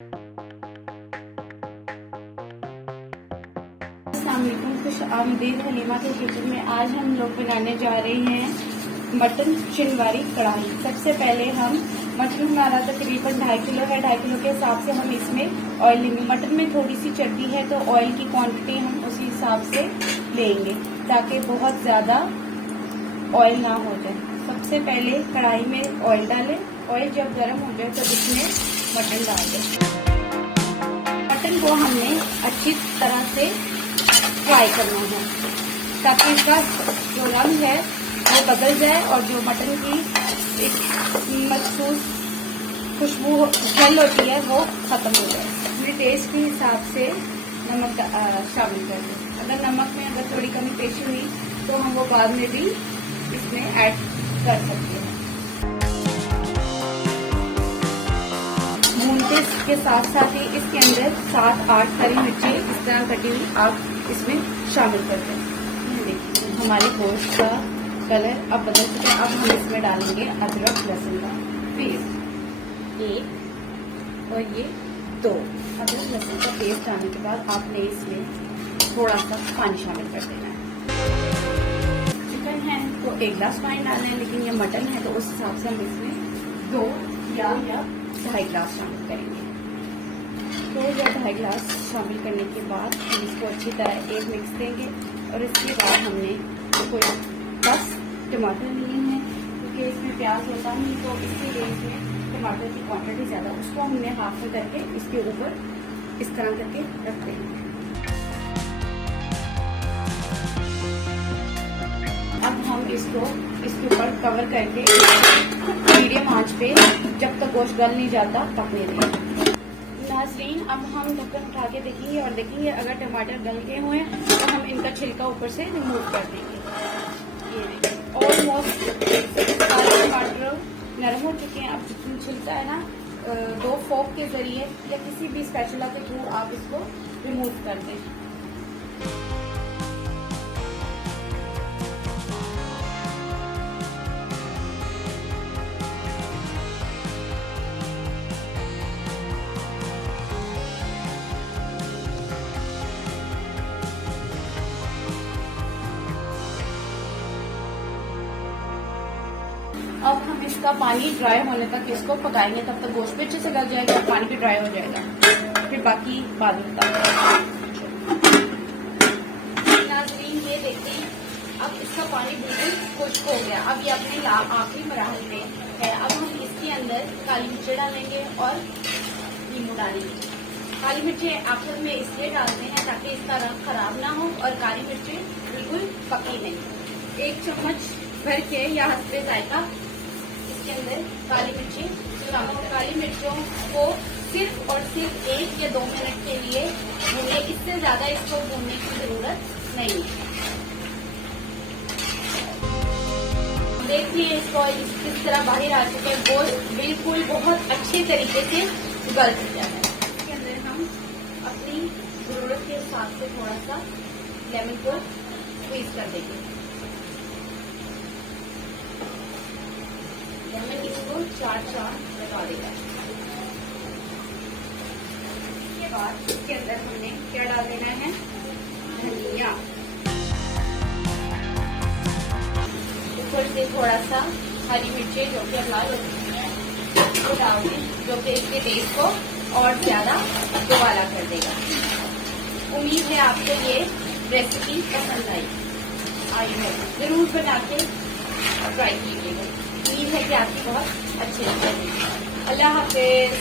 अस्सलामुअलैकुम, खुश आमदीद हलीमा के किचन में। आज हम लोग बनाने जा रहे हैं मटन चिनवारी कढ़ाई। सबसे पहले हम मटन हमारा तकरीबन 2.5 किलो है। 2.5 किलो के हिसाब से हम इसमें ऑयल लेंगे। मटन में थोड़ी सी चर्बी है तो ऑयल की क्वांटिटी हम उसी हिसाब से लेंगे ताकि बहुत ज़्यादा ऑयल ना हो जाए। सबसे पहले कढ़ाई में ऑयल डालें। ऑयल जब गर्म हो जाए तो इसमें मटन डाल दें। मटन को हमने अच्छी तरह से फ्राई करना है ताकि इसका जो रंग है वो बदल जाए और जो मटन की एक मखसूस खुशबू स्मेल होती है वो खत्म हो जाए। अपने टेस्ट के हिसाब से नमक शामिल कर दें। अगर नमक में अगर थोड़ी कमी पेशी हुई तो हम वो बाद में भी इसमें ऐड कर सकते हैं। भूनते के साथ साथ ही इसके अंदर 7-8 हरी मिर्ची इस तरह कटी हुई आप इसमें शामिल कर दें। देखिए हमारे गोश्त का कलर अब बदल चुका है। अब हम इसमें डालेंगे अदरक लहसुन का पेस्ट, 1 और ये 2 अदरक लहसुन का पेस्ट डालने के बाद आपने इसमें थोड़ा सा पानी शामिल कर देना है। चिकन है तो 1 गिलास पानी डालना है, लेकिन ये मटन है तो उस हिसाब से हम इसमें 2 या 2.5 गिलास शामिल करेंगे। 2 या 2.5 गिलास शामिल करने के बाद हम इसको अच्छी तरह एक मिक्स देंगे और इसके बाद हमने कोई 10 टमाटर लिए हैं क्योंकि इसमें प्याज होता नहीं तो इसके लिए इसमें टमाटर की क्वांटिटी ज़्यादा, उसको हमने हाफ में करके इसके ऊपर इस तरह करके रख देंगे। अब हम इसको इसके ऊपर कवर करके मीडियम आंच पे जब तक गोश्त गल नहीं जाता पकने देंगे। नाज़रीन, अब हम ढक्कन उठा के देखेंगे और देखेंगे अगर टमाटर गल गए हुए हैं तो हम इनका छिलका ऊपर से रिमूव कर देंगे। ये देखिए ऑलमोस्ट सारे टमाटर नरम हो चुके हैं। अब जितना छिलका है ना 2 फोक के जरिए या किसी भी स्पैचुला के थ्रू आप इसको रिमूव कर दें। अब हम इसका पानी ड्राई होने तक इसको पकाएंगे, तब तक गोश्त भी अच्छे से गल जाएगा और पानी भी ड्राई हो जाएगा। फिर बाकी बाद में नाज़रीन ये देखें अब इसका पानी बिल्कुल खुश्क हो गया। अब ये अपने आखिरी मराहल में है। अब हम इसके अंदर काली मिर्चें डालेंगे और नींबू डालेंगे। काली मिर्चें आखिर में इसलिए डालते हैं ताकि इसका रंग खराब ना हो और काली मिर्चें बिल्कुल पकी नहीं। 1 चम्मच भर के या हस्बे जायका इसके अंदर काली मिर्ची। काली मिर्चों को सिर्फ और सिर्फ 1 या 2 मिनट के लिए भूनें, इससे ज्यादा इसको भूनने की जरूरत नहीं है। देखिए इसको किस तरह बाहर आ चुके हैं। गोश्त बिल्कुल बहुत अच्छे तरीके से गल चुका है। इसके अंदर हम अपनी जरूरत के हिसाब से थोड़ा सा लेमन को स्क्वीज कर देंगे। लेमन इसको 4 लगा देगा। इसके बाद इसके अंदर हमने क्या डाल देना है, धनिया, ऊपर से थोड़ा सा हरी मिर्चें जो कि लाल होती है वो डाल दें, जो कि इसके टेस्ट को और ज्यादा दुबारा कर देगा। उम्मीद है आपको ये रेसिपी पसंद आई है। जरूर बना के ट्राई कीजिएगा। उम्मीद है कि आपकी बहुत अच्छी लगेगी। अल्लाह हाफिज।